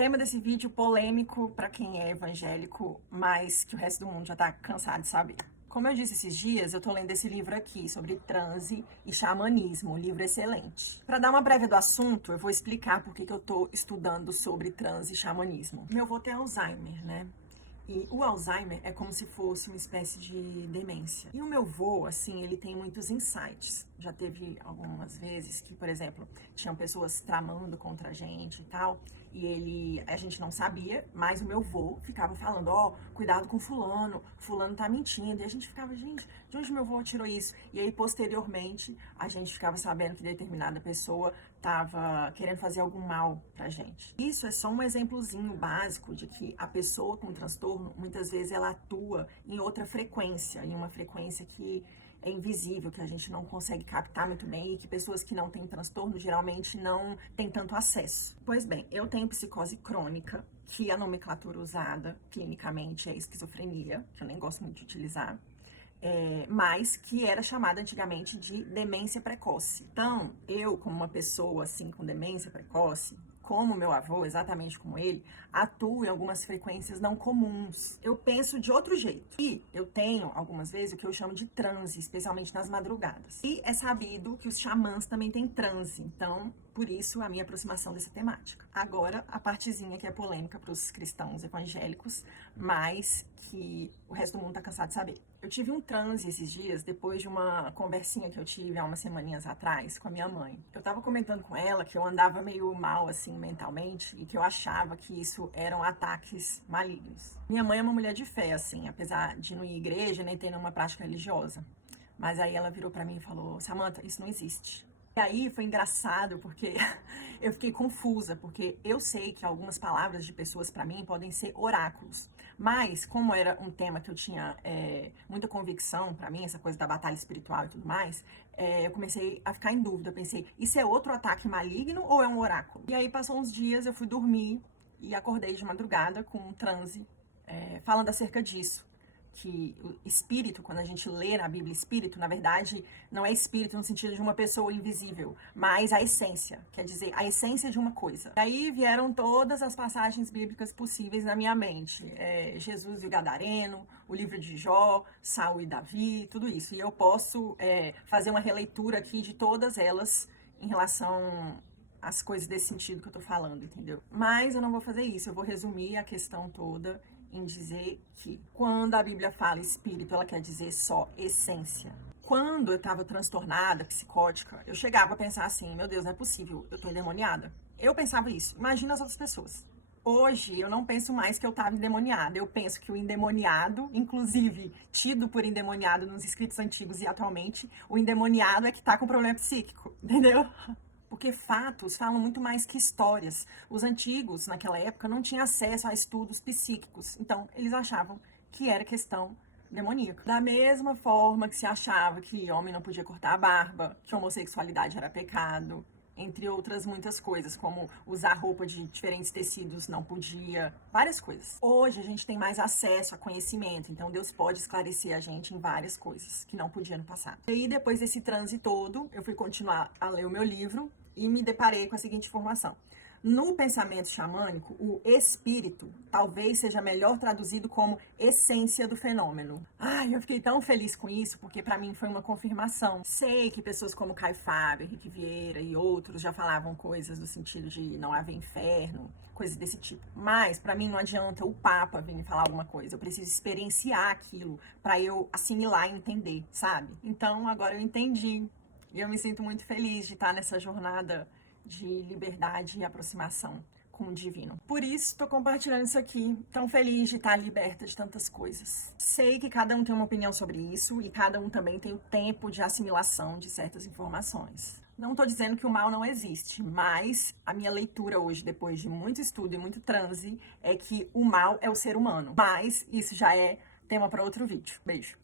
tema desse vídeo polêmico para quem é evangélico, mas que o resto do mundo já tá cansado de saber. Como eu disse esses dias, eu tô lendo esse livro aqui sobre transe e xamanismo, um livro excelente. Para dar uma prévia do assunto, eu vou explicar por que eu tô estudando sobre transe e xamanismo. Meu avô tem Alzheimer, né? E o Alzheimer é como se fosse uma espécie de demência. E o meu vô, assim, ele tem muitos insights. Já teve algumas vezes que, por exemplo, tinham pessoas tramando contra a gente e tal, e a gente não sabia, mas o meu vô ficava falando, cuidado com fulano tá mentindo. E a gente ficava, gente, de onde meu vô tirou isso? E aí, posteriormente, a gente ficava sabendo que determinada pessoa estava querendo fazer algum mal pra gente. Isso é só um exemplozinho básico de que a pessoa com transtorno, muitas vezes ela atua em outra frequência, em uma frequência que é invisível, que a gente não consegue captar muito bem e que pessoas que não têm transtorno geralmente não têm tanto acesso. Pois bem, eu tenho psicose crônica, que a nomenclatura usada clinicamente é esquizofrenia, que eu nem gosto muito de utilizar. Mas que era chamada antigamente de demência precoce. Então, eu, como uma pessoa assim com demência precoce, como meu avô, exatamente como ele, atuo em algumas frequências não comuns. Eu penso de outro jeito. E eu tenho, algumas vezes, o que eu chamo de transe, especialmente nas madrugadas. E é sabido que os xamãs também têm transe. Então, por isso, a minha aproximação dessa temática. Agora, a partezinha que é polêmica para os cristãos evangélicos, mas que o resto do mundo tá cansado de saber. Eu tive um transe esses dias, depois de uma conversinha que eu tive há umas semaninhas atrás com a minha mãe. Eu tava comentando com ela que eu andava meio mal, assim, mentalmente, e que eu achava que isso eram ataques malignos. Minha mãe é uma mulher de fé, assim, apesar de não ir à igreja, nem ter nenhuma prática religiosa. Mas aí ela virou pra mim e falou, Samantha, isso não existe. E aí foi engraçado porque eu fiquei confusa, porque eu sei que algumas palavras de pessoas para mim podem ser oráculos, mas como era um tema que eu tinha muita convicção para mim, essa coisa da batalha espiritual e tudo mais, eu comecei a ficar em dúvida, pensei, isso é outro ataque maligno ou é um oráculo? E aí passou uns dias, eu fui dormir e acordei de madrugada com um transe falando acerca disso. Que o espírito, quando a gente lê na Bíblia espírito, na verdade, não é espírito no sentido de uma pessoa invisível, mas a essência, quer dizer, a essência de uma coisa. E aí vieram todas as passagens bíblicas possíveis na minha mente. Jesus e o Gadareno, o livro de Jó, Saul e Davi, tudo isso. E eu posso fazer uma releitura aqui de todas elas em relação às coisas desse sentido que eu tô falando, entendeu? Mas eu não vou fazer isso, eu vou resumir a questão toda em dizer que quando a Bíblia fala espírito, ela quer dizer só essência. Quando eu estava transtornada, psicótica, eu chegava a pensar assim, meu Deus, não é possível, eu tô endemoniada. Eu pensava isso, imagina as outras pessoas. Hoje, eu não penso mais que eu estava endemoniada, eu penso que o endemoniado, inclusive tido por endemoniado nos escritos antigos e atualmente, o endemoniado é que está com problema psíquico, entendeu? Porque fatos falam muito mais que histórias. Os antigos, naquela época, não tinham acesso a estudos psíquicos. Então, eles achavam que era questão demoníaca. Da mesma forma que se achava que homem não podia cortar a barba, que homossexualidade era pecado, entre outras muitas coisas, como usar roupa de diferentes tecidos não podia, várias coisas. Hoje a gente tem mais acesso a conhecimento, então Deus pode esclarecer a gente em várias coisas que não podia no passado. E aí, depois desse transe todo, eu fui continuar a ler o meu livro e me deparei com a seguinte informação. No pensamento xamânico, o espírito talvez seja melhor traduzido como essência do fenômeno. Ai, eu fiquei tão feliz com isso, porque para mim foi uma confirmação. Sei que pessoas como Caio Fábio, Henrique Vieira e outros já falavam coisas no sentido de não haver inferno, coisas desse tipo. Mas para mim não adianta o Papa vir me falar alguma coisa. Eu preciso experienciar aquilo para eu assimilar e entender, sabe? Então agora eu entendi. E eu me sinto muito feliz de estar nessa jornada de liberdade e aproximação com o divino. Por isso, estou compartilhando isso aqui, tão feliz de estar liberta de tantas coisas. Sei que cada um tem uma opinião sobre isso e cada um também tem o tempo de assimilação de certas informações. Não estou dizendo que o mal não existe, mas a minha leitura hoje, depois de muito estudo e muito transe, é que o mal é o ser humano. Mas isso já é tema para outro vídeo. Beijo!